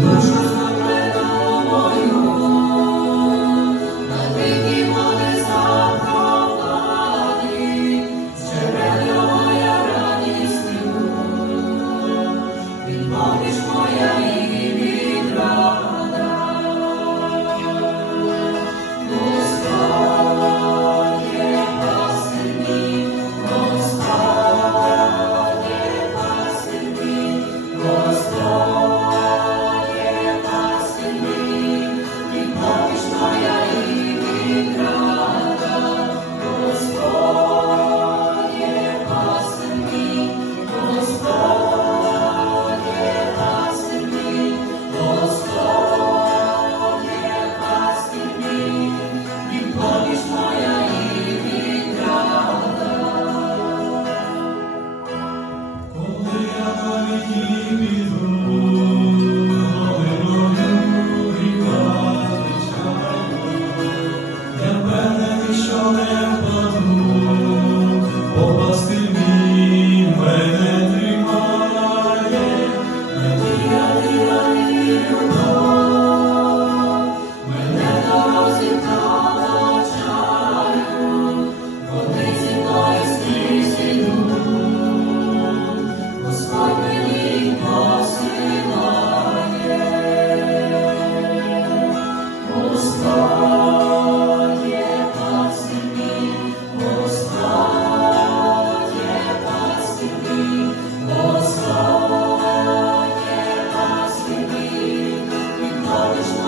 Deus. always